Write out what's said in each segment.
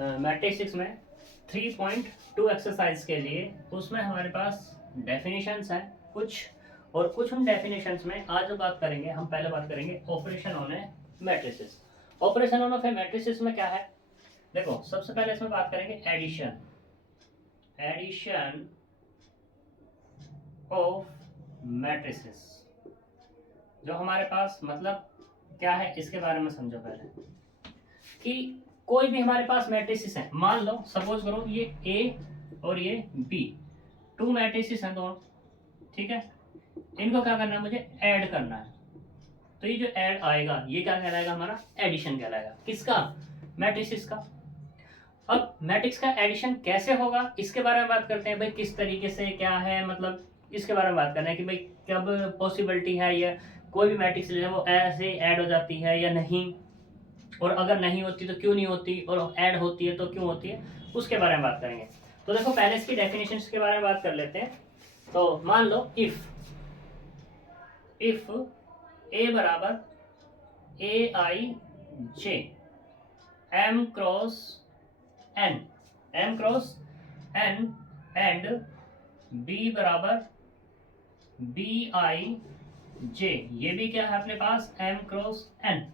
Matrix में 3.2 exercise के लिए, उसमें हमारे पास डेफिनेशंस हैं कुछ, और कुछ उन डेफिनेशंस में आज जो बात करेंगे, हम पहले बात करेंगे operation on A matrices. Operation on A matrices में क्या है, देखो सबसे पहले इसमें बात करेंगे एडिशन ऑफ मैट्रिसेस। जो हमारे पास मतलब क्या है इसके बारे में समझो पहले, कि कोई भी हमारे पास मैट्रिसेस है, मान लो सपोज करो ये ए और ये बी, 2 मैट्रिसेस हैं दोनों, ठीक है। इनको क्या करना है, मुझे ऐड करना है। तो ये जो ऐड आएगा ये क्या कहलाएगा, हमारा एडिशन कहलाएगा। किसका, मैट्रिसेस का। अब मैट्रिक्स का एडिशन कैसे होगा इसके बारे में बात करते हैं भाई, किस तरीके से क्या है, मतलब इसके बारे में बात करना है कि भाई कब पॉसिबिलिटी है, या कोई भी मैट्रिक्स ले वो ऐसे ऐड हो जाती है या नहीं, और अगर नहीं होती तो क्यों नहीं होती, और ऐड होती है तो क्यों होती है, उसके बारे में बात करेंगे। तो देखो पहले इसकी डेफिनेशन के बारे में बात कर लेते हैं। तो मान लो इफ ए बराबर A I J M cross N and B बराबर बी आई जे, ये भी क्या है अपने पास, M cross N,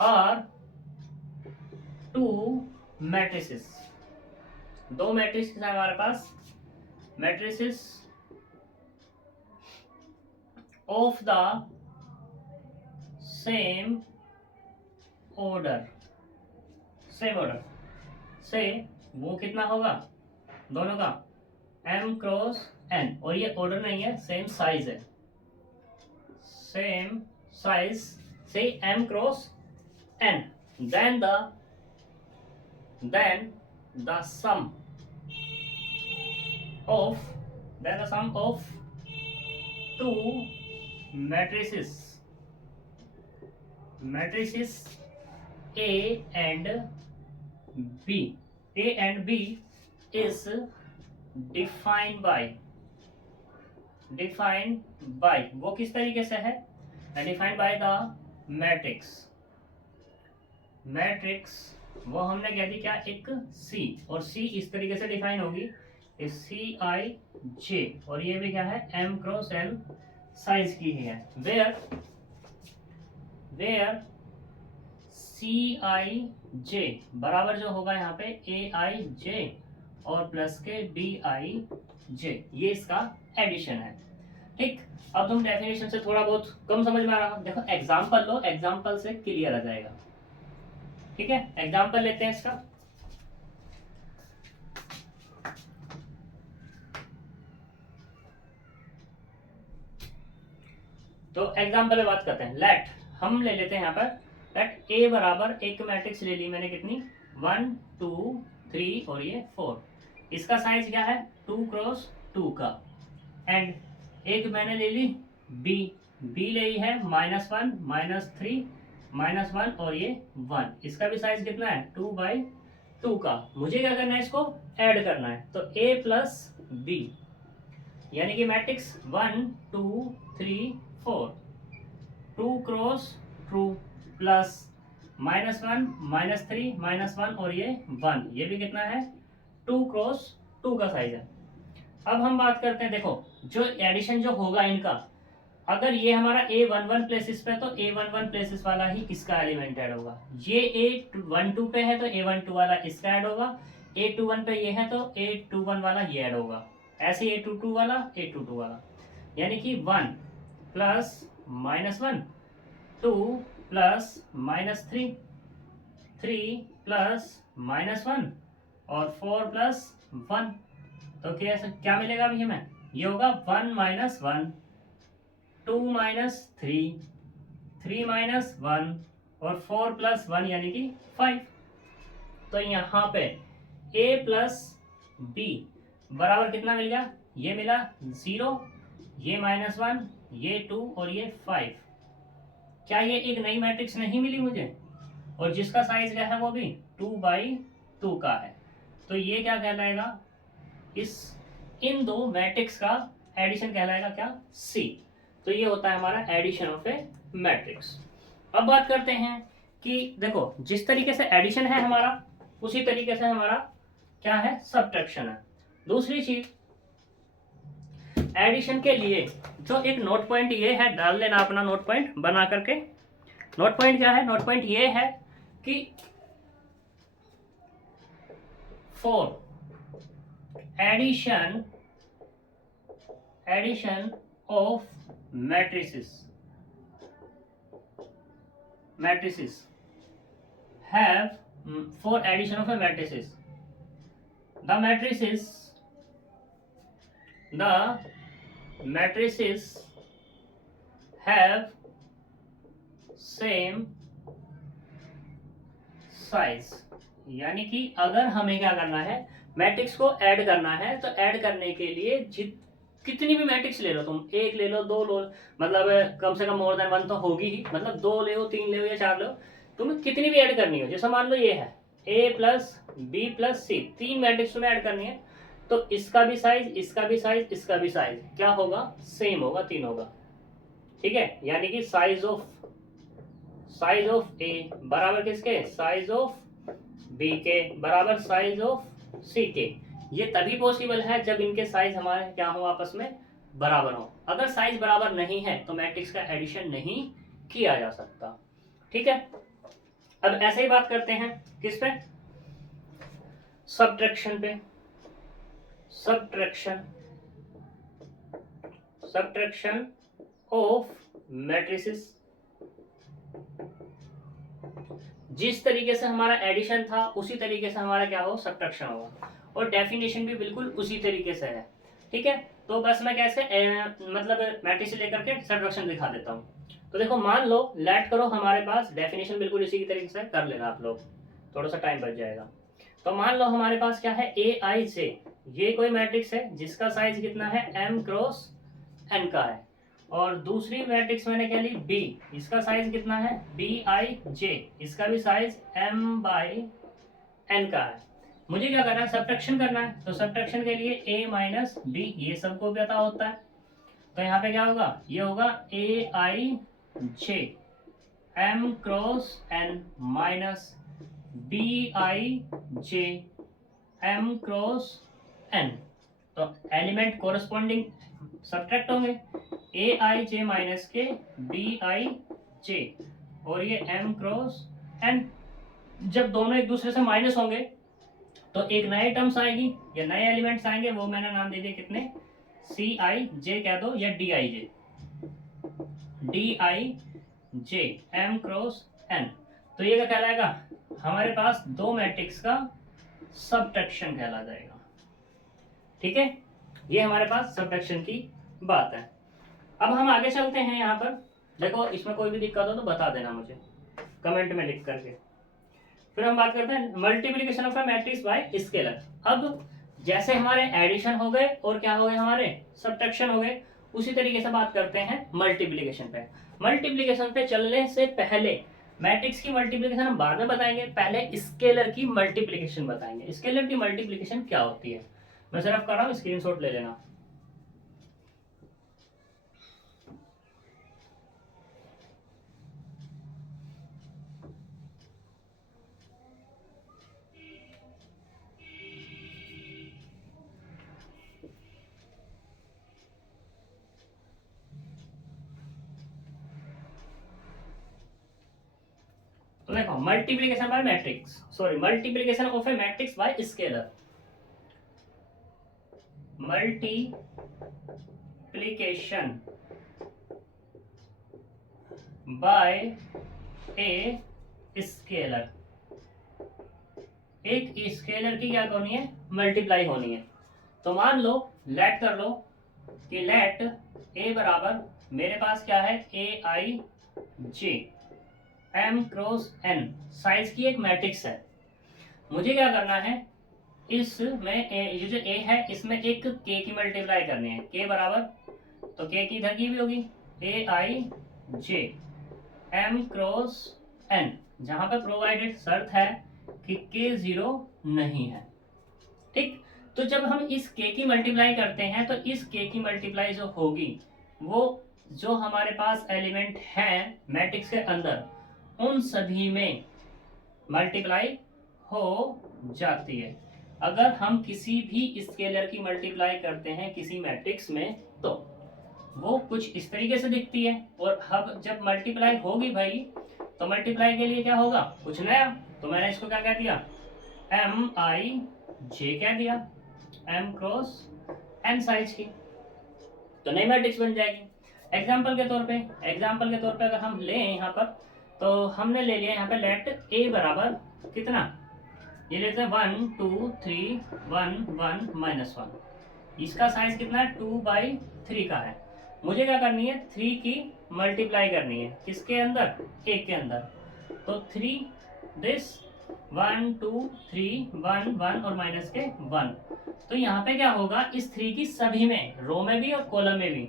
are 2 matrices. 2 matrices है हमारे पास, matrices of the same order से वो कितना होगा दोनों का, m क्रॉस n, और ये ऑर्डर नहीं है, सेम साइज है, सेम साइज से m cross n, then the sum of 2 matrices A and B is defined by वो किस तरीके से है, डिफाइंड बाय द मैट्रिक्स वो हमने कह दी क्या, एक C, और C इस तरीके से डिफाइन होगी, सी आई जे, और ये भी क्या है, m क्रॉस n साइज की ही है, वेयर सी आई जे बराबर जो होगा यहाँ पे ए आई जे और प्लस के बी आई जे, ये इसका एडिशन है, ठीक। अब तुम डेफिनेशन से थोड़ा बहुत कम समझ में आ रहा, देखो एग्जांपल लो, एग्जांपल से क्लियर आ जाएगा, ठीक है। एग्जांपल लेते हैं इसका। तो एग्जांपल में बात करते हैं, लेट हम ले लेते हैं यहाँ पर, लेट ए बराबर एक मैट्रिक्स ले ली मैंने, कितनी, 1 2 3 और ये 4, इसका साइज क्या है, 2 क्रॉस 2 का, एंड एक मैंने ले ली बी ले ली है -1 -3 -1 और ये 1, इसका भी साइज कितना है, 2/2 का। मुझे क्या करना है, इसको ऐड करना है, तो a प्लस बी, यानी कि मैट्रिक्स 1 2 3 4, 2 क्रॉस 2 प्लस -1 -3 -1 और ये 1, ये भी कितना है, 2 क्रॉस 2 का साइज है। अब हम बात करते हैं, देखो जो एडिशन जो होगा इनका, अगर ये हमारा A11 प्लेसेस पे, तो A11 प्लेसेस वाला ही इसका एलिमेंट ऐड होगा, ये A12 पे है तो A12 वाला इसका ऐड होगा, A21 पे ये है तो A21 वाला ये ऐड होगा, ऐसे A22 वाला A22 वाला, यानी कि 1 प्लस -1 2 प्लस -3 3 प्लस -1 और 4 प्लस 1, तो क्या मिलेगा अभी हमें, ये होगा 1 -1 2 -3 3 -1 और 4 प्लस 1 यानी कि 5। तो यहाँ पे a प्लस बी बराबर कितना मिल गया, ये मिला 0, ये -1 ये 2 और ये 5। क्या ये एक नई मैट्रिक्स नहीं मिली मुझे, और जिसका साइज क्या है वो भी 2/2 का है, तो ये क्या कहलाएगा, इन 2 मैट्रिक्स का एडिशन कहलाएगा क्या, C। तो ये होता है हमारा एडिशन ऑफ ए मैट्रिक्स। अब बात करते हैं कि देखो जिस तरीके से एडिशन है हमारा, उसी तरीके से हमारा क्या है, सब्ट्रैक्शन है। दूसरी चीज, एडिशन के लिए जो एक नोट पॉइंट ये है, डाल लेना अपना नोट पॉइंट बना करके। नोट पॉइंट क्या है, नोट पॉइंट ये है कि for addition of matrices have for addition of a matrices, the matrices have same size। यानी कि अगर हमें क्या करना है, मैट्रिक्स को ऐड करना है, तो ऐड करने के लिए कितनी भी मैट्रिक्स ले लो तुम, एक ले लो, दो लो, मतलब कम से कम मोर देन वन तो होगी ही, मतलब दो ले लो, तीन ले लो या चार ले लो, तुम्हें कितनी भी ऐड करनी हो। जैसे मान लो ये है a प्लस बी प्लस सी, तीन मैट्रिक्स तुम्हें ऐड करनी है, तो इसका भी साइज, इसका भी साइज, इसका भी साइज क्या होगा, सेम होगा, तीन होगा। ठीक है, यानी कि साइज ऑफ ए बराबर किसके, साइज ऑफ बी के बराबर साइज ऑफ सी के। ये तभी पॉसिबल है जब इनके साइज हमारे क्या हो, आपस में बराबर हो। अगर साइज बराबर नहीं है तो मैट्रिक्स का एडिशन नहीं किया जा सकता। ठीक है, अब ऐसे ही बात करते हैं किस पे, सब्ट्रैक्शन पे। Subtraction of matrices. जिस तरीके से हमारा एडिशन था उसी तरीके से हमारा क्या हो, सब्ट्रैक्शन होगा, और डेफिनेशन भी बिल्कुल उसी तरीके से है। ठीक है, तो बस मैं कैसे मतलब मैट्रिक्स लेकर के सब्ट्रैक्शन दिखा देता हूँ। तो देखो, मान लो लेट करो, हमारे पास डेफिनेशन बिल्कुल इसी तरीके से कर लेना आप लोग, थोड़ा सा टाइम बच जाएगा। तो मान लो हमारे पास क्या है, ए आई जे, ये कोई मैट्रिक्स है जिसका साइज कितना है, m क्रॉस n का है। और दूसरी मैट्रिक्स मैंने क्या ली, बी, इसका साइज कितना है, बी आई जे, इसका भी साइज m बाई n का है। मुझे क्या करना है, सब्ट्रैक्शन करना है। तो सब्ट्रैक्शन के लिए a माइनस बी, ये सबको पता होता है। तो यहाँ पे क्या होगा, ये होगा A I J m cross n minus B I J m cross n। तो एलिमेंट कोरस्पॉन्डिंग सब्ट्रैक्ट होंगे, ए आई जे माइनस के बी आई जे, और ये m क्रॉस n। जब दोनों एक दूसरे से माइनस होंगे तो एक नए टर्म्स आएगी या नए एलिमेंट्स आएंगे, वो मैंने नाम दे दिए कितने, सी आई जे कह दो या D I J M cross N. तो ये क्या कहलाएगा, हमारे पास दो मैट्रिक्स का सब्ट्रैक्शन कहला जाएगा। ठीक है, ये हमारे पास सब्ट्रैक्शन की बात है। अब हम आगे चलते हैं। यहाँ पर देखो, इसमें कोई भी दिक्कत हो तो बता देना मुझे कमेंट में लिख करके। फिर हम बात करते हैं multiplication of a matrix bye scalar. अब जैसे हमारे एडिशन हो गए और क्या हो गए, हमारे सब्ट्रैक्शन हो गए, उसी तरीके से बात करते हैं मल्टीप्लिकेशन पे। मल्टीप्लिकेशन पे चलने से पहले मैट्रिक्स की मल्टीप्लिकेशन हम बाद में बताएंगे, पहले स्केलर की मल्टीप्लिकेशन बताएंगे। स्केलर की मल्टीप्लिकेशन क्या होती है, मैं सिर्फ कर रहा हूँ, स्क्रीनशॉट ले लेना। तो देखो, multiplication bye matrix, sorry, multiplication of A matrix bye scalar. Multiplication bye a scalar, एक स्केलर की क्या होनी है, मल्टीप्लाई होनी है। तो मान लो, लेट कर लो कि लेट ए बराबर मेरे पास क्या है, ए I J m cross n, size की एक मैट्रिक्स है। मुझे क्या करना है, इसमें ये जो a है इसमें एक k की मल्टीप्लाई करनी है, k बराबर, तो k की इधर की भी होगी, ए I J m cross n, जहां पर प्रोवाइडेड शर्त है कि k जीरो नहीं है। ठीक, तो जब हम इस k की मल्टीप्लाई करते हैं तो इस k की मल्टीप्लाई जो होगी वो जो हमारे पास एलिमेंट है मैट्रिक्स के अंदर उन सभी में मल्टीप्लाई हो जाती है अगर हम किसी भी स्केलर की मल्टीप्लाई करते हैं किसी मैट्रिक्स में, तो वो कुछ इस तरीके से दिखती है। और अब जब मल्टीप्लाई होगी भाई, तो मल्टीप्लाई के लिए क्या होगा, कुछ नया। तो मैंने इसको क्या कह दिया, एम आई जे कह दिया, एम क्रॉस एन साइज की, तो नई मैट्रिक्स बन जाएगी। एग्जाम्पल के तौर पे अगर हम लें यहाँ पर, तो हमने ले लिया यहाँ पे लेट ए बराबर कितना, ये लेते हैं 1 2 3 1 1 -1। इसका साइज कितना है, 2/3 का है। मुझे क्या करनी है, 3 की मल्टीप्लाई करनी है किसके अंदर, एक के अंदर। तो 3 दिस 1 2 3 1 1 और माइनस के 1। तो यहाँ पे क्या होगा, इस 3 की सभी में, रो में भी और कॉलम में भी,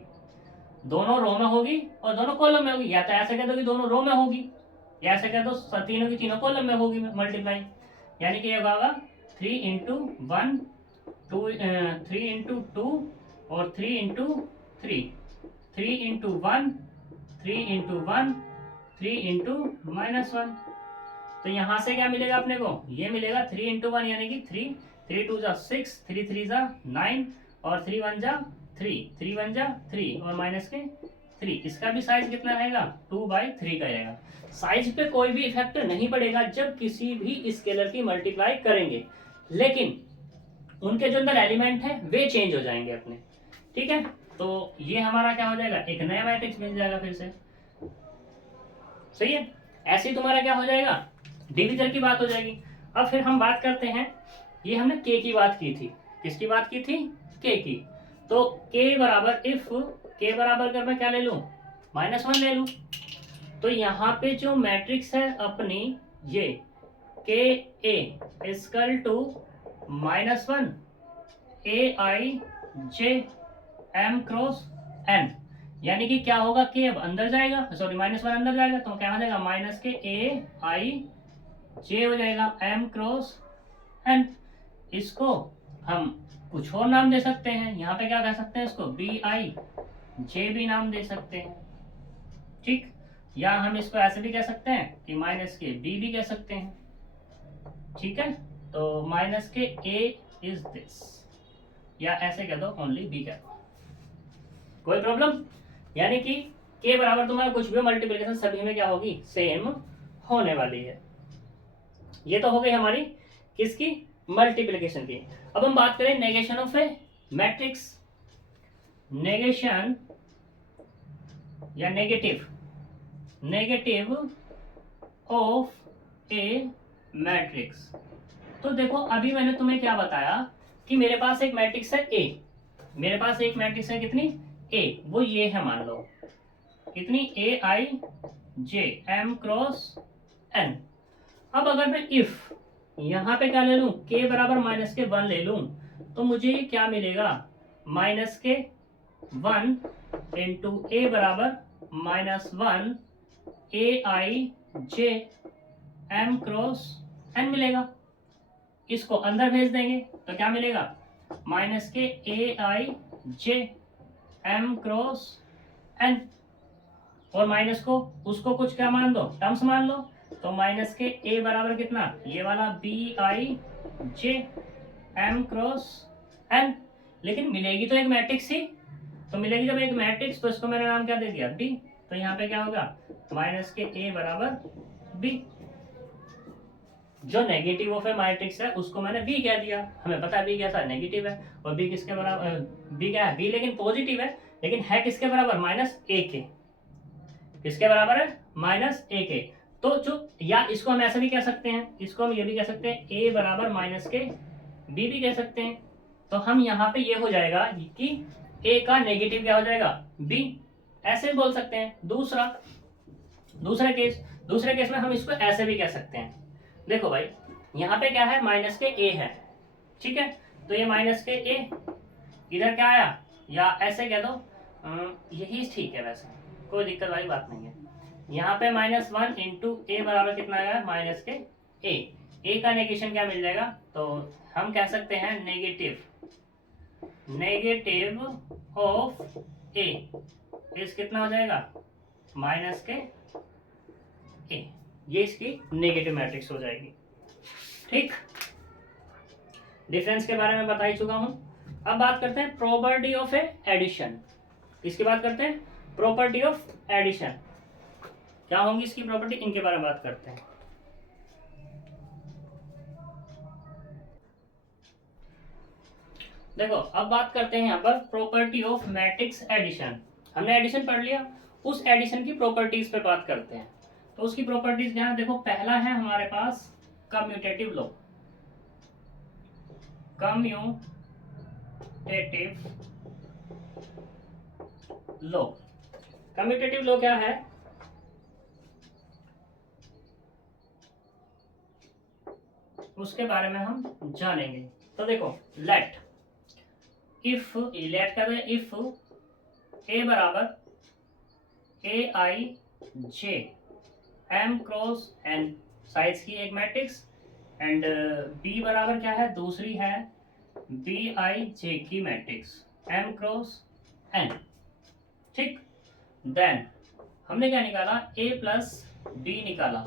दोनों रो में होगी और दोनों कॉलम में होगी। या तो ऐसे कह दो कि दोनों रो में होगी, या ऐसे कह दो तीनों की तीनों कॉलम में होगी मल्टीप्लाई। यानी कि ये होगा 3 इंटू 1 2 3 इंटू 2 और 3 इंटू 3 3 इंटू 1 3 इंटू 1 3 इंटू -1। तो यहाँ से क्या मिलेगा अपने को, ये मिलेगा 3 इंटू 1 यानी कि 3 3 2 जा 6 3 3 जा 9 और 3 1 जा 3 3 1 जा 3 और माइनस के 3। इसका भी साइज कितना रहेगा, 2/3 का रहेगा। साइज पे कोई भी इफेक्ट नहीं पड़ेगा जब किसी भी स्केलर की मल्टीप्लाई करेंगे, लेकिन उनके जो अंदर एलिमेंट है वे चेंज हो जाएंगे अपने। ठीक है, तो ये हमारा क्या हो जाएगा, एक नया मैट्रिक्स मिल जाएगा फिर से। सही है, ऐसे ही तुम्हारा क्या हो जाएगा, डिवीजन की बात हो जाएगी। अब फिर हम बात करते हैं, ये हमने के की बात की थी, किसकी बात की थी, के की। तो के बराबर इफ के बराबर अगर मैं क्या ले लूं, -1 ले लूं, तो यहाँ पे जो मैट्रिक्स है अपनी ये K A equal to -1 A I J M cross N, यानी कि क्या होगा, के अब अंदर जाएगा, सॉरी -1 अंदर जाएगा, तो क्या हो जाएगा, माइनस के ए आई जे हो जाएगा एम क्रॉस एन। इसको हम कुछ और नाम दे सकते हैं, यहाँ पे क्या कह सकते हैं इसको, बी आई जे भी नाम दे सकते हैं। ठीक, या हम इसको ऐसे भी कह सकते हैं कि माइनस के बी भी कह सकते हैं। ठीक है, तो minus K A is this, या ऐसे कह दो ओनली बी कह दो, कोई प्रॉब्लम। यानी कि के बराबर तुम्हारा कुछ भी मल्टीप्लिकेशन सभी में क्या होगी, सेम होने वाली है। ये तो हो गई हमारी किसकी, मल्टीप्लिकेशन की। अब हम बात करें negation of A matrix. Negation या नेगेटिव ऑफ ए मैट्रिक्स। तो देखो अभी मैंने तुम्हें क्या बताया कि मेरे पास एक मैट्रिक्स है ए, मेरे पास एक मैट्रिक्स है कितनी, ए, वो ये है, मान लो कितनी, ए I J M cross N. अब अगर मैं इफ यहाँ पे क्या ले लूं, के बराबर माइनस के 1 ले लूं, तो मुझे क्या मिलेगा, माइनस के 1 इंटू ए बराबर -1 A I J M cross N मिलेगा। इसको अंदर भेज देंगे तो क्या मिलेगा, minus K A I J M cross N, और माइनस को उसको कुछ क्या मान दो, टर्म्स मान लो। तो माइनस के ए बराबर कितना, ये वाला B I J M cross N. लेकिन मिलेगी तो एक मैट्रिक्स ही, तो मिलेगी जब एक मैट्रिक्स, तो इसको मैंने नाम क्या दे दिया, बी। तो यहाँ पे क्या होगा, माइनस के ए बराबर बी। जो नेगेटिव ऑफ ए मैट्रिक्स है उसको मैंने बी कह दिया, हमें पता है बी कैसा नेगेटिव है, और बी किसके बराबर, बी क्या है, बी लेकिन पॉजिटिव है, लेकिन है किसके बराबर, -a के। किसके बराबर है, -a के। तो जो, या इसको हम ऐसा भी कह सकते हैं, इसको हम ये भी कह सकते हैं, a बराबर माइनस के b भी कह सकते हैं। तो हम यहाँ पे ये हो जाएगा कि a का नेगेटिव क्या हो जाएगा, b, ऐसे बोल सकते हैं। दूसरे केस में हम इसको ऐसे भी कह सकते हैं। देखो भाई, यहाँ पे क्या है, माइनस के a है, ठीक है, तो ये माइनस के a इधर क्या आया, या ऐसे कह दो, यही ठीक है, वैसे कोई दिक्कत वाली बात नहीं है। यहाँ पे -1 इंटू ए बराबर कितना आएगा, माइनस के ए का नेगेशन क्या मिल जाएगा, तो हम कह सकते हैं नेगेटिव ऑफ ए इस कितना हो जाएगा, माइनस के ए, ये इसकी नेगेटिव मैट्रिक्स हो जाएगी। ठीक, डिफरेंस के बारे में बता ही चुका हूं। अब बात करते हैं प्रॉपर्टी ऑफ ए एडिशन। किसकी बात करते हैं? Property of addition. क्या होंगी इसकी प्रॉपर्टी, इनके बारे में बात करते हैं। देखो अब बात करते हैं यहाँ पर प्रॉपर्टी ऑफ मैट्रिक्स एडिशन। हमने एडिशन पढ़ लिया, उस एडिशन की प्रॉपर्टीज पे बात करते हैं। तो उसकी प्रॉपर्टीज यहाँ देखो, पहला है हमारे पास commutative law. Commutative law, commutative law क्या है? उसके बारे में हम जानेंगे। तो देखो लेट, इफ लेट कर रहे हैं, इफ ए बराबर A I J M cross N, size की एक मैट्रिक्स, एंड बी बराबर क्या है, दूसरी है बी आई जे की मैट्रिक्स एम क्रॉस एन। ठीक, देन हमने क्या निकाला, ए प्लस बी निकाला।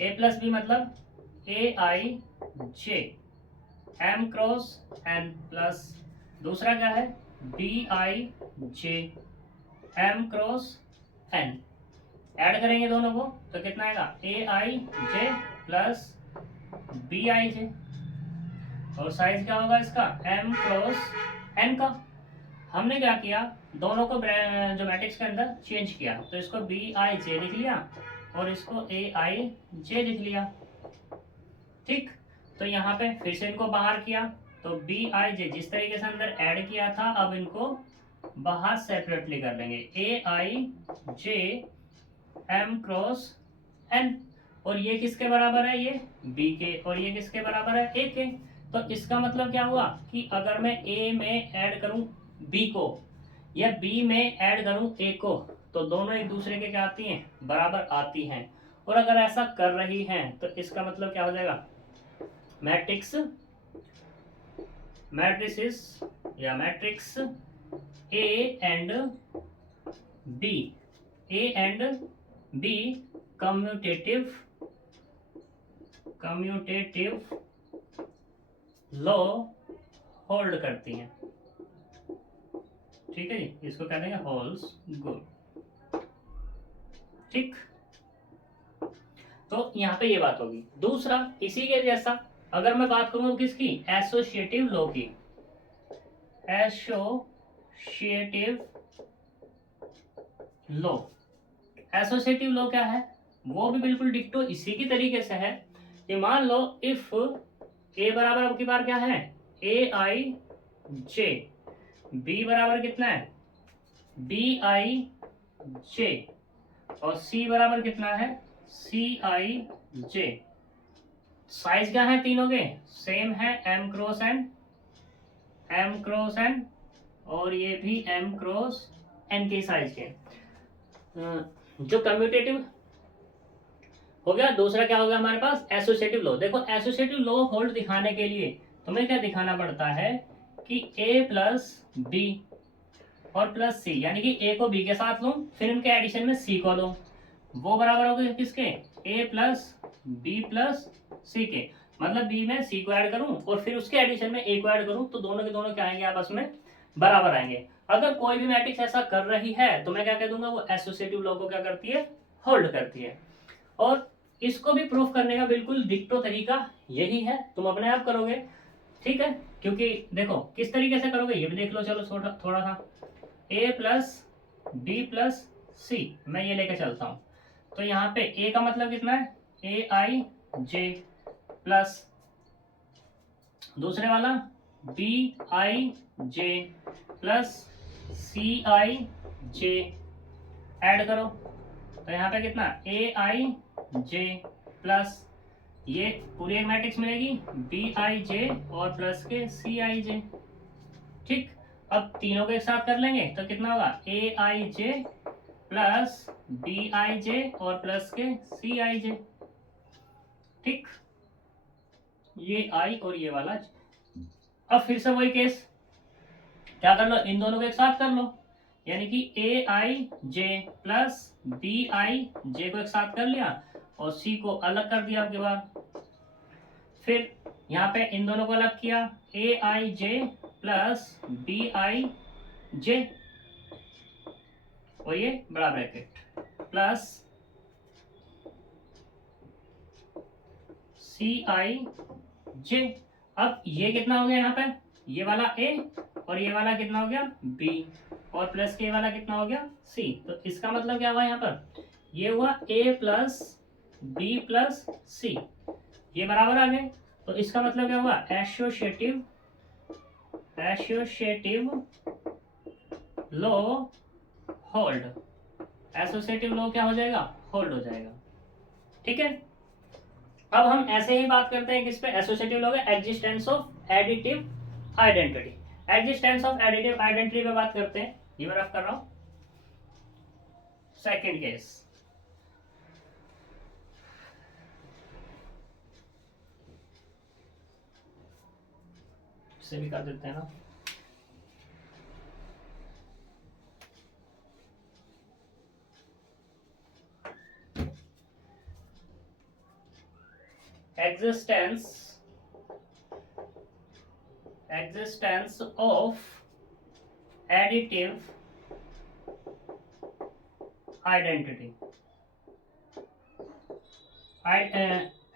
ए प्लस बी मतलब A I J M cross N plus दूसरा क्या है B I J M cross N. Add करेंगे दोनों को तो कितना आएगा, ए I J plus B I जे, और साइज क्या होगा इसका, एम क्रॉस एन का। हमने क्या किया, दोनों को जो मैट्रिक्स के अंदर चेंज किया, तो इसको बी आई जे लिख लिया और इसको ए आई जे लिख लिया। ठीक, तो यहाँ पे फिर से इनको बाहर किया, तो बी आई जे जिस तरीके से अंदर ऐड किया था, अब इनको बाहर सेपरेटली कर लेंगे, ए I J M cross N, और ये किसके बराबर है, ये बी के, और ये किसके बराबर है, ए के। तो इसका मतलब क्या हुआ कि अगर मैं ए में ऐड करूं बी को या बी में ऐड करूं ए को, तो दोनों एक दूसरे के क्या आती हैं, बराबर आती हैं। और अगर ऐसा कर रही हैं तो इसका मतलब क्या हो जाएगा, मैट्रिक्स मैट्रिसेस या matrix A and B commutative law hold करती हैं। ठीक है जी, इसको कह देंगे होल्स गुड। ठीक, तो यहाँ पे ये बात होगी। दूसरा इसी के जैसा अगर मैं बात करूं किसकी, एसोसिएटिव लॉ की, एसोसिएटिव लॉ। एसोसिएटिव लॉ क्या है, वो भी बिल्कुल डिक्टो इसी की तरीके से है कि मान लो इफ ए बराबर अब की बार क्या है, ए आई जे, बी बराबर कितना है, बी आई जे, और सी बराबर कितना है, सी आई जे। साइज क्या है तीनों के, सेम है, एम क्रॉस एन, और ये भी एम क्रॉस एन के साइज के। जो कम्यूटेटिव हो गया, दूसरा क्या हो गया हमारे पास, एसोसिएटिव लॉ। देखो एसोसिएटिव लॉ होल्ड दिखाने के लिए तुम्हें क्या दिखाना पड़ता है कि ए प्लस बी और प्लस सी, यानी कि ए को बी के साथ लूं, फिर इनके एडिशन में सी को लूं, वो बराबर हो गए किसके, ए प्लस बी प्लस सी के। मतलब बी में सी को ऐड करूं और फिर उसके एडिशन में ए को ऐड करूं, तो दोनों के दोनों क्या आएंगे, आपस में बराबर आएंगे। अगर कोई भी मैट्रिक्स ऐसा कर रही है तो मैं क्या कह दूंगा, वो एसोसिएटिव लॉ को क्या करती है, होल्ड करती है। और इसको भी प्रूफ करने का बिल्कुल डिक्टो तरीका यही है, तुम अपने आप करोगे। ठीक है, क्योंकि देखो किस तरीके से करोगे ये भी देख लो। चलो थोड़ा सा, ए प्लस बी प्लस सी मैं ये लेके चलता हूँ, तो यहाँ पे ए का मतलब कितना है, ए आई जे, प्लस दूसरे वाला B I J plus C I J, add करो तो यहाँ पे कितना, ए आई जे प्लस ये पूरी एक मैट्रिक्स मिलेगी बी आई जे और प्लस के सी आई जे। ठीक, अब तीनों को एक साथ कर लेंगे तो कितना होगा, A I J plus B I जे और प्लस के सी आई जे। ठीक, ये आई और ये वाला। अब फिर से वही केस, क्या कर लो, इन दोनों को एक साथ कर लो, यानी कि ए I J plus B I जे को एक साथ कर लिया और सी को अलग कर दिया आपके बाद। फिर यहाँ पे इन दोनों को अलग किया, ए I J plus B I जे, और ये बड़ा ब्रैकेट प्लस सी आई जे। अब ये कितना हो गया यहाँ पे, ये वाला ए और ये वाला कितना हो गया बी, और प्लस के वाला कितना हो गया सी। तो इसका मतलब क्या हुआ यहाँ पर, ये हुआ ए प्लस बी प्लस सी, ये बराबर आ गए। तो इसका मतलब क्या हुआ, एसोसिएटिव लो होल्ड, एसोसिएटिव लो क्या हो जाएगा, होल्ड हो जाएगा। ठीक है, अब हम ऐसे ही बात करते हैं किस पे, एसोसिएटिव लो है existence of additive identity. Existence of additive identity पे बात करते हैं, ये मैं रफ कर रहा हूं। सेकंड केस, इसे भी कर देते हैं ना। existence of additive identity।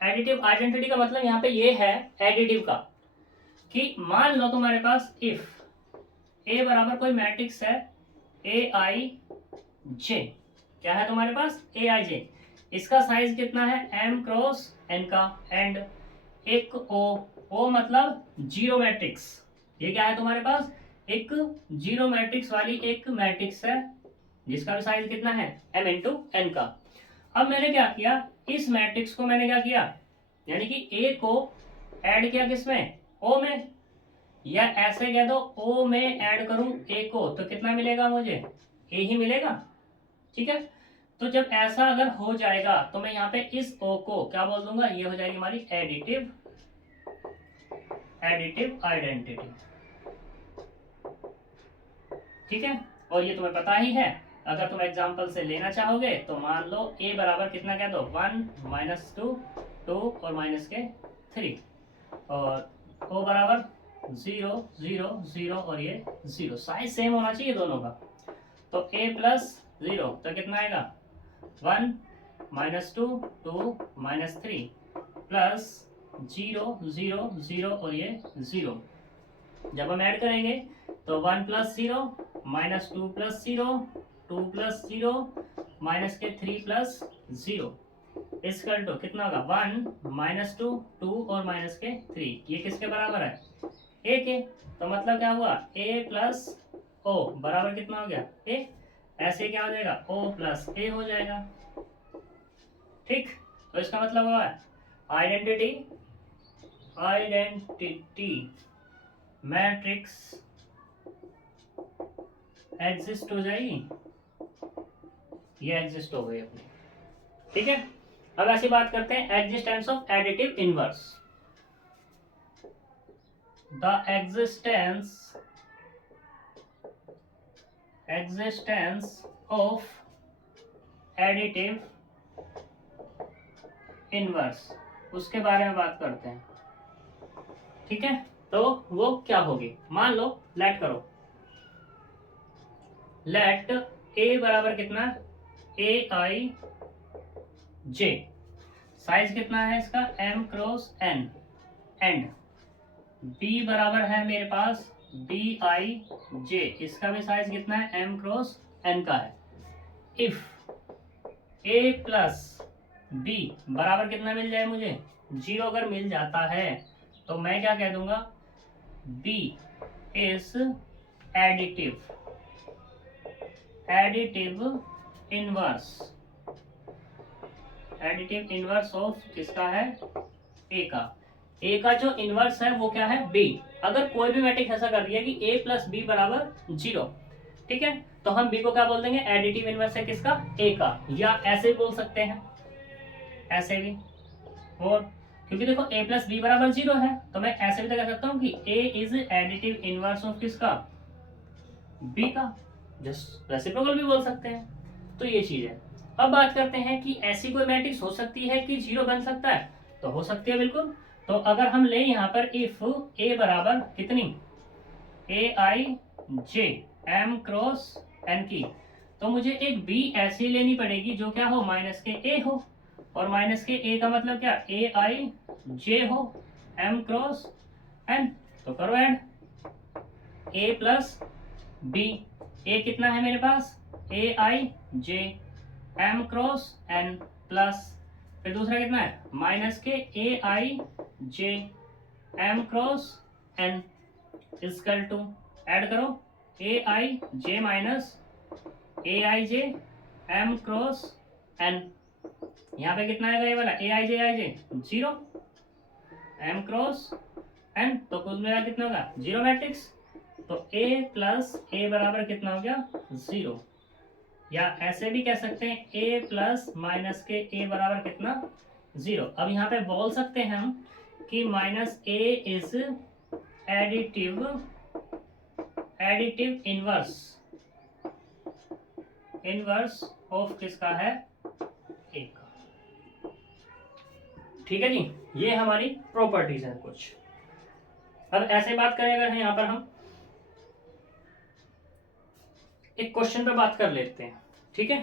Additive identity का मतलब यहाँ पे ये है एडिटिव का, कि मान लो तुम्हारे पास इफ ए बराबर कोई मैट्रिक्स है ए आई जे, क्या है तुम्हारे पास ए आई जे, इसका साइज कितना है एम क्रॉस एन का, एंड एक ओ मतलब जीरो मैट्रिक्स, ये क्या है तुम्हारे पास एक जीरो मैट्रिक्स वाली एक मैट्रिक्स है जिसका भी साइज कितना है एम इंटू एन का। अब मैंने क्या किया, इस मैट्रिक्स को मैंने क्या किया, यानी कि ए को ऐड किया किसमें ओ में, या ऐसे कह दो ओ में ऐड करूं ए को तो कितना मिलेगा मुझे, ए ही मिलेगा। ठीक है, तो जब ऐसा अगर हो जाएगा तो मैं यहाँ पे इस ओ को क्या बोल दूंगा, ये हो जाएगी हमारी एडिटिव आइडेंटिटी। ठीक है, और ये तुम्हें पता ही है, अगर तुम एग्जांपल से लेना चाहोगे तो मान लो ए बराबर कितना कह दो 1 माइनस 2 2 और माइनस के 3, और ओ बराबर 0 0 0 और ये 0, साइज सेम होना चाहिए दोनों का। तो ए प्लस 0 तो कितना आएगा 1 माइनस 2 2 माइनस 3 प्लस 0 0 0 और ये 0। जब हम ऐड करेंगे तो 1 plus 0 minus 2 plus 0 2 plus 0 minus के 3 प्लस 0 इसकल टू कितना होगा 1 माइनस 2 2 और माइनस के 3, ये किसके बराबर है ए के। तो मतलब क्या हुआ ए प्लस ओ बराबर कितना हो गया ए, ऐसे क्या हो जाएगा ओ प्लस ए हो जाएगा। ठीक, तो इसका मतलब हुआ आइडेंटिटी मैट्रिक्स एग्जिस्ट हो जाएगी, ये एग्जिस्ट हो गई अपनी। ठीक है, अब ऐसी बात करते हैं existence of additive inverse. The existence of additive inverse, उसके बारे में बात करते हैं। ठीक है, तो वो क्या होगी, मान लो लेट करो, लेट ए बराबर कितना ए आई जे, साइज कितना है इसका M cross N, and B बराबर है मेरे पास बी आई जे, इसका भी साइज कितना है एम क्रॉस एन का है। इफ ए प्लस बी बराबर कितना मिल जाए मुझे 0 अगर मिल जाता है तो मैं क्या कह दूंगा B is additive inverse of किसका है ए का। ए का जो इनवर्स है वो क्या है बी। अगर कोई भी मैट्रिक्स ऐसा कर दिया कि ए प्लस बी बराबर 0, ठीक है, तो हम बी को क्या बोल देंगे एडिटिव इनवर्स है किसका ए का, या ऐसे भी बोल सकते हैं ऐसे भी, और क्योंकि देखो a प्लस बी बराबर 0 है तो मैं ऐसे भी तो कह सकता हूँ कि a is additive inverse of किसका b का, जस्ट रेसिप्रोकल भी बोल सकते हैं। तो ये चीज है। अब बात करते हैं कि ऐसी कोई मैट्रिक्स हो सकती है कि 0 बन सकता है, तो हो सकती है बिल्कुल। तो अगर हम ले यहाँ पर इफ ए बराबर कितनी ए I J M cross N की, तो मुझे एक बी ऐसी लेनी पड़ेगी जो क्या हो माइनस के ए हो, और माइनस के ए का मतलब क्या ए आई जे हो एम क्रॉस एन। तो करो add A plus B, A कितना है मेरे पास A I J M cross N plus फिर दूसरा कितना है minus K A I J M cross N equal to add करो A I J minus A I J M cross N. यहाँ पे कितना आएगा ये वाला A I J 0 M cross N, तो कुल मिला कितना होगा 0 मैट्रिक्स। तो ए प्लस ए बराबर कितना हो गया 0, या ऐसे भी कह सकते हैं ए प्लस माइनस के ए बराबर कितना 0। अब यहाँ पे बोल सकते हैं हम कि minus A is additive inverse of किसका है ए का। ठीक है जी, ये हमारी प्रॉपर्टीज है कुछ। अब ऐसे बात करें अगर यहाँ पर हम एक क्वेश्चन पे बात कर लेते हैं, ठीक है।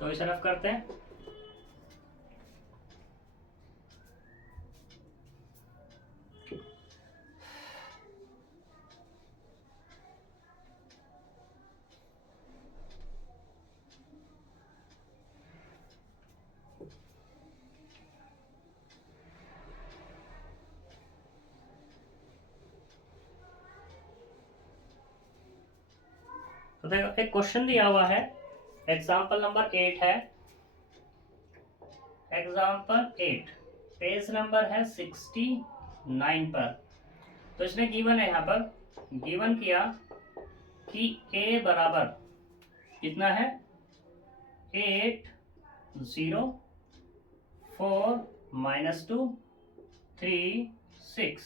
तो इसे रफ करते हैं। तो देखो एक क्वेश्चन दिया हुआ है, एग्जाम्पल नंबर 8 है, एग्जाम्पल 8 पेज नंबर है 69 पर। तो इसने गिवन है, यहाँ पर गिवन किया कि a बराबर कितना है 8 0 4 -2 3 6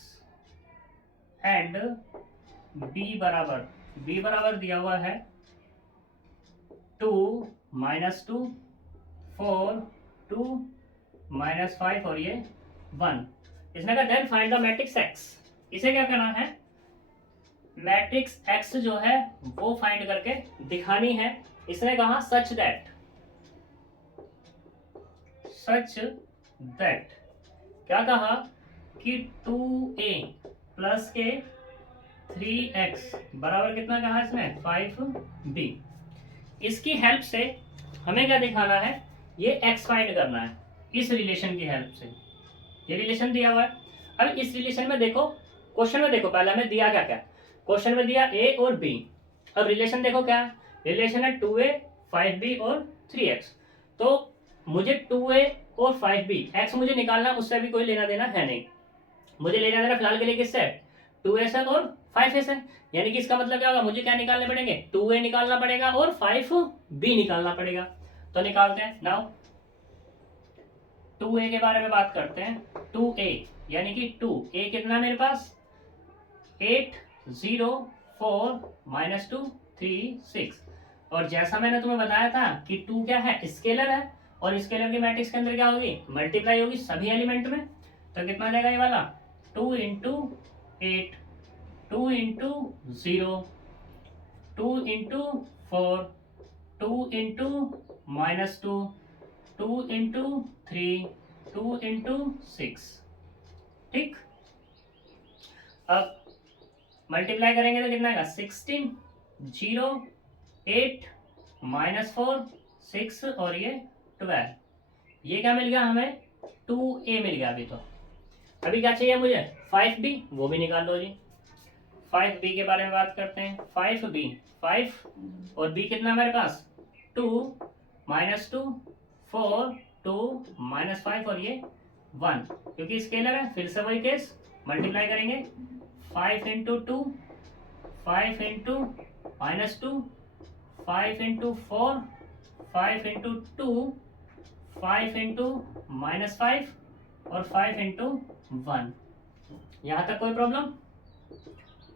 एंड b बराबर दिया हुआ है 2 -2 4 2 -5 और ये 1। इसने कहा then find the matrix x। इसे क्या करना है मैट्रिक्स x जो है वो फाइंड करके दिखानी है। इसने कहा सच दैट क्या कहा कि 2a प्लस के 3x बराबर कितना कहा इसने 5b। इसकी हेल्प से हमें क्या दिखाना है ये x फाइंड करना है इस रिलेशन की हेल्प से। ये रिलेशन दिया हुआ है। अब इस रिलेशन में देखो, क्वेश्चन में देखो पहले हमें दिया क्या क्या, क्वेश्चन में दिया a और b। अब रिलेशन देखो क्या है, रिलेशन है 2a 5b और 3x। तो मुझे 2a और 5b x मुझे निकालना, उससे भी कोई लेना देना है नहीं। मुझे लेना देना फिलहाल के लिए किससे 2a से और 5a से। यानी कि इसका मतलब क्या होगा मुझे क्या निकालने पड़ेंगे 2a निकालना पड़ेगा और 5b निकालना पड़ेगा। तो निकालते हैं। नाउ 2a के बारे में बात करते हैं। 2a यानी कि 2a कितना मेरे पास 8 0 4 -2 3 6। और जैसा मैंने तुम्हें बताया था कि 2 क्या है स्केलर है, और स्केलर की मैट्रिक्स के अंदर क्या होगी मल्टीप्लाई होगी सभी एलिमेंट में। तो कितना जाएगा ये वाला 2 × 8 2 × 0 2 × 4 2 × -2 2 × 3 2 × 6। ठीक, अब मल्टीप्लाई करेंगे तो कितना आएगा 16 0 8 -4 6 और ये 12। ये क्या मिल गया हमें 2a मिल गया। अभी क्या चाहिए मुझे 5b, वो भी निकाल लो जी। 5b के बारे में बात करते हैं। 5b 5 और b कितना हमारे पास 2 -2 4 2 -5 और ये 1, क्योंकि स्केलर है। फिर से वही केस मल्टीप्लाई करेंगे 5 × 2 5 × -2 5 × 4 5 × 2 5 × -5 और 5 × 1। यहाँ तक कोई प्रॉब्लम।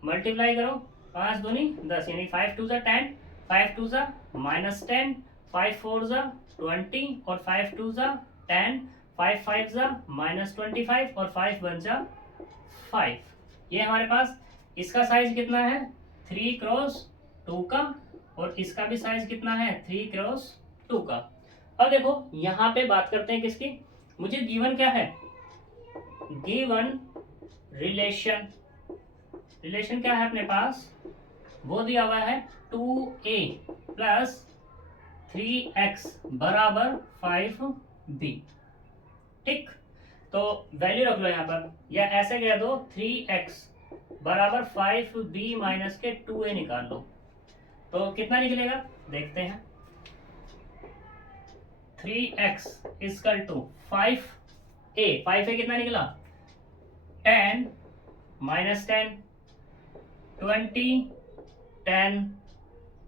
मल्टीप्लाई करो 5 दूनी 10 यानी 5 2 10 5 2 -10 5 4 20 और 5 2 10 5 5 जा -25 और 5 1 जा 5। ये हमारे पास इसका साइज कितना है 3x2 का, और इसका भी साइज कितना है 3x2 का। अब देखो यहाँ पे बात करते हैं किसकी, मुझे गिवन क्या है, गिवन रिलेशन, रिलेशन क्या है अपने पास, वो दिया हुआ है 2a प्लस 3x बराबर 5b। ठीक, तो वैल्यू रख लो यहाँ पर, या ऐसे कह दो 3x बराबर 5b माइनस के 2a निकाल लो, तो कितना निकलेगा देखते हैं। 3x इजकल टू 5a कितना निकला 10 माइनस 10 20 10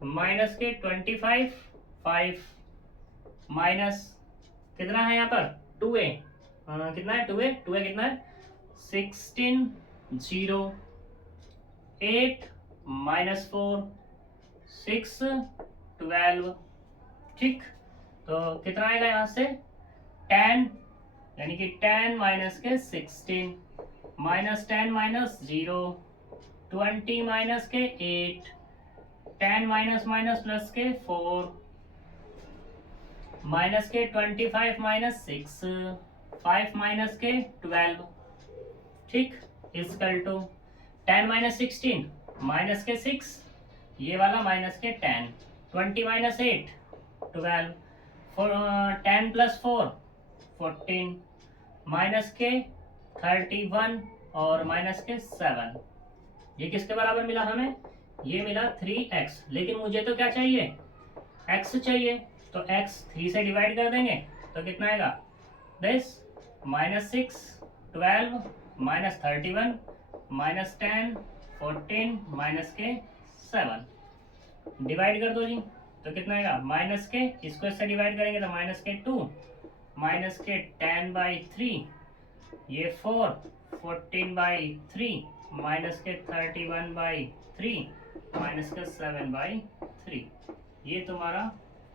माइनस के 25 5 माइनस कितना है यहाँ पर 2a, कितना है 2a कितना है 16 0 8 माइनस 4 6 12। ठीक, तो कितना आएगा यहाँ से 10, यानी कि 10 माइनस के 16 माइनस 10 माइनस 0 20 माइनस के 8 10 माइनस माइनस प्लस के 4 माइनस के 25 माइनस 6 5 माइनस के 12। ठीक, इजकल टू 10 माइनस 16 माइनस के 6, ये वाला माइनस के 10 20 माइनस 8 12 10 प्लस 4 14 माइनस के 31 और माइनस के 7। ये किसके बराबर मिला हमें, ये मिला 3x, लेकिन मुझे तो क्या चाहिए x चाहिए, तो x 3 से डिवाइड कर देंगे तो कितना आएगा this minus 6 12 minus 31 minus 10 14 minus के 7। डिवाइड कर दो जी, तो कितना आएगा माइनस के, इसको इससे डिवाइड करेंगे तो माइनस के 2 माइनस के 10/3, ये 4 14/3 माइनस के 31/3 माइनस के 7/3। ये तुम्हारा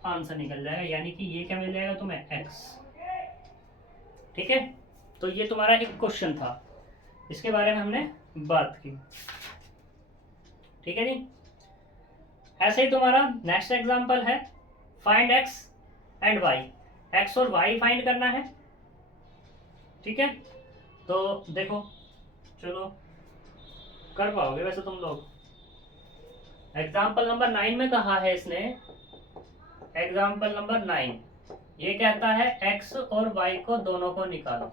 आंसर निकल जाएगा, यानी कि ये क्या मिल जाएगा तुम्हें x। ठीक है, तो ये तुम्हारा एक क्वेश्चन था, इसके बारे में हमने बात की। ठीक है जी, ऐसे ही तुम्हारा नेक्स्ट एग्जांपल है find x and y, x और y फाइंड करना है। ठीक है, तो देखो चलो कर पाओगे वैसे तुम लोग। एग्जाम्पल नंबर 9 में कहा है इसने, एग्जाम्पल नंबर 9 ये कहता है x और y को दोनों को निकालो।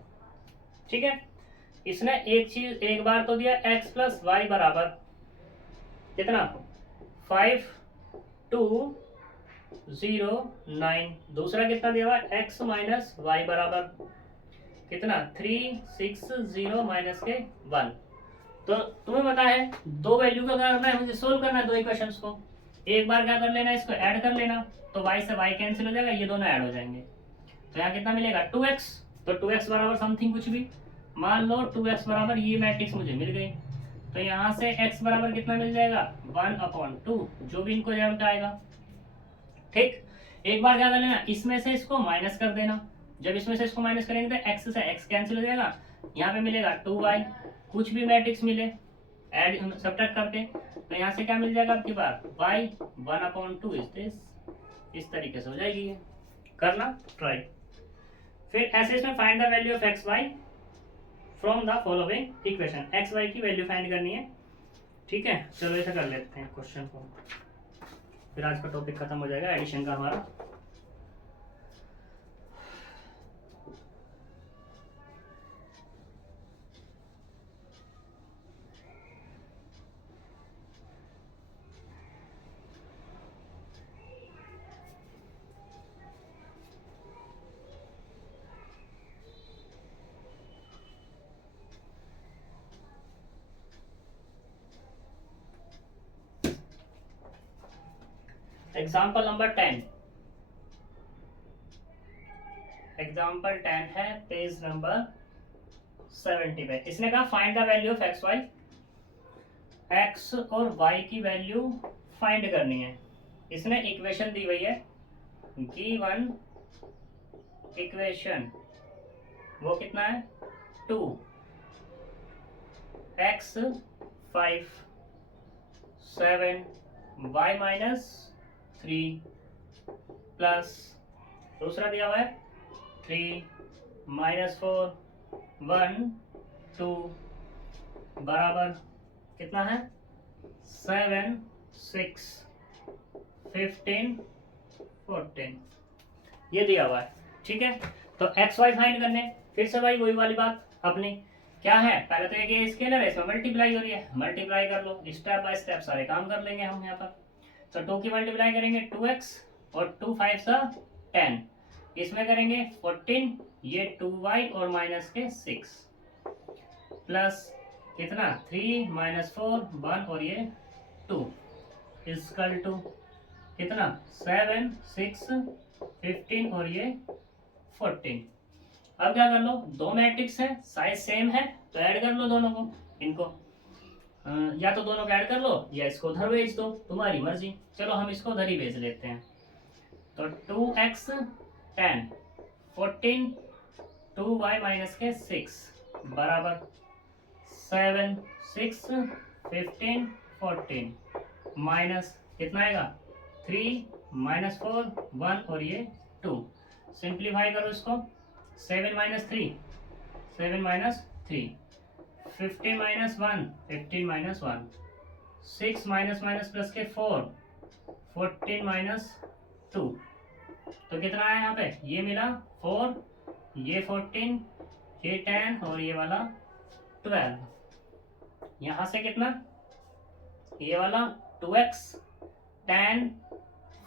ठीक है, इसने एक चीज एक बार तो दिया x प्लस वाई बराबर कितना 5 2 0 9, दूसरा कितना दिया हुआ x माइनस वाई बराबर कितना 3 6 0 माइनस के 1। तो तुम्हें पता है दो वैल्यू का क्या करना है, मुझे सोल्व करना है दो इक्वेशंस को, एक बार क्या कर लेना है इसको ऐड कर लेना, तो y से y कैंसिल हो जाएगा, ये दोनों ऐड हो जाएंगे, तो यहाँ कितना मिलेगा 2x, तो 2x बराबर समथिंग कुछ भी, मान लो 2x बराबर ये मैट्रिक्स मुझे मिल गई, तो यहाँ से x बराबर कितना मिल जाएगा 1/2, जो भी इनको रिजल्ट आएगा। ठीक, एक बार क्या कर लेना इसमें से इसको माइनस कर देना, जब इसमें से इसको माइनस करेंगे तो x से x कैंसिल हो जाएगा, यहाँ पे मिलेगा 2y, कुछ भी मैट्रिक्स मिले ऐड सब्ट्रैक्ट करके, तो यहाँ से क्या मिल जाएगा आपके पास y 1/2 इज दिस, इस तरीके से हो जाएगी, करना ट्राई। फिर ऐसे इसमें find the value of X Y from the following equation, X Y की वैल्यू फाइंड करनी है। ठीक है, चलो ऐसा कर लेते हैं क्वेश्चन को, फिर आज का टॉपिक खत्म हो जाएगा एडिशन का हमारा। एग्जाम्पल नंबर 10, एग्जाम्पल 10 है पेज नंबर 70 पे। इसने कहा find the value of X Y, X और वाई की वैल्यू फाइंड करनी है। इसने इक्वेशन दी हुई है, गिवन इक्वेशन वो कितना है 2, x 5 7 y माइनस 3 प्लस दूसरा दिया हुआ है 3 माइनस 4 1 2 बराबर कितना है 7 6 15 14 ये दिया हुआ है। ठीक है, तो एक्स वाई फाइंड करने, फिर से भाई वही वाली बात अपनी क्या है, पहले तो ये स्केलर है, इसमें मल्टीप्लाई हो रही है, मल्टीप्लाई कर लो, स्टेप बाय स्टेप सारे काम कर लेंगे हम यहाँ पर। तो 2 की मल्टीप्लाई करेंगे 2x और 2 5 10, इसमें करेंगे 14, ये 2y और माइनस के 6 प्लस कितना 3 माइनस 4 1 और ये 2 इक्वल टू कितना 7 6 15 और ये 14। अब क्या कर लो, दो मैट्रिक्स है, साइज सेम है, तो ऐड कर लो दोनों को, इनको या तो दोनों को ऐड कर लो या इसको उधर भेज दो, तुम्हारी मर्जी। चलो हम इसको उधर ही भेज लेते हैं। तो 2x 10 14 2y माइनस के 6 बराबर 7 6 15 14 माइनस कितना आएगा 3 माइनस 4 1 और ये 2। सिंप्लीफाई करो इसको, 7 minus 3 7 minus 3 15 minus 1 15 minus 1 6 minus minus plus के 4 14 माइनस 2। तो कितना आया यहाँ पे, ये मिला 4 ये 14 ये 10 और ये वाला 12। यहाँ से कितना, ये वाला 2x 10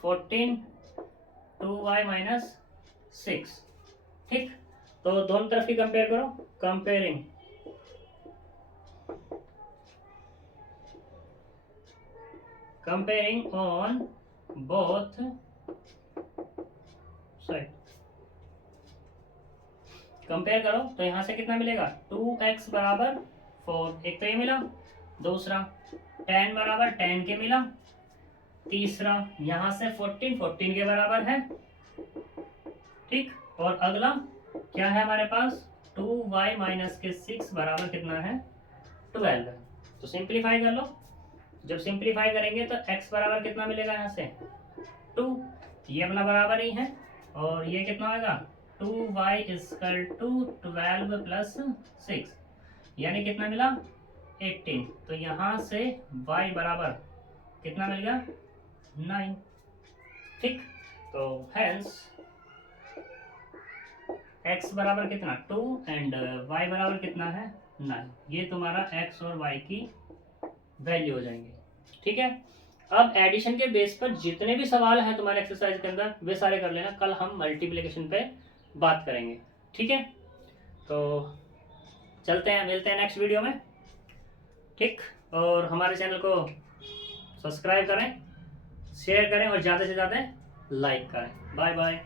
14 2y माइनस 6। ठीक, तो दोनों तरफ की कंपेयर करो, comparing on both side, compare करो। तो यहां से कितना मिलेगा 2x बराबर 4, एक तो ये मिला, दूसरा 10 बराबर 10 के मिला, तीसरा यहां से 14 के बराबर है। ठीक, और अगला क्या है हमारे पास 2y माइनस के 6 बराबर कितना है 12। तो सिंप्लीफाई कर लो, जब सिंप्लीफाई करेंगे तो x बराबर कितना मिलेगा यहाँ से 2, ये अपना बराबर ही है, और ये कितना होगा 2y इक्वल टू 12 प्लस 6, यानी कितना मिला 18। तो यहाँ से y बराबर कितना मिल गया 9। ठीक, तो हेंस x बराबर कितना 2 एंड y बराबर कितना है 9। ये तुम्हारा x और y की वैल्यू हो जाएंगे। ठीक है, अब एडिशन के बेस पर जितने भी सवाल हैं तुम्हारे एक्सरसाइज के अंदर वे सारे कर लेना, कल हम मल्टीप्लिकेशन पे बात करेंगे। ठीक है, तो चलते हैं, मिलते हैं नेक्स्ट वीडियो में। ठीक, और हमारे चैनल को सब्सक्राइब करें, शेयर करें और ज़्यादा से ज़्यादा लाइक करें। Bye bye.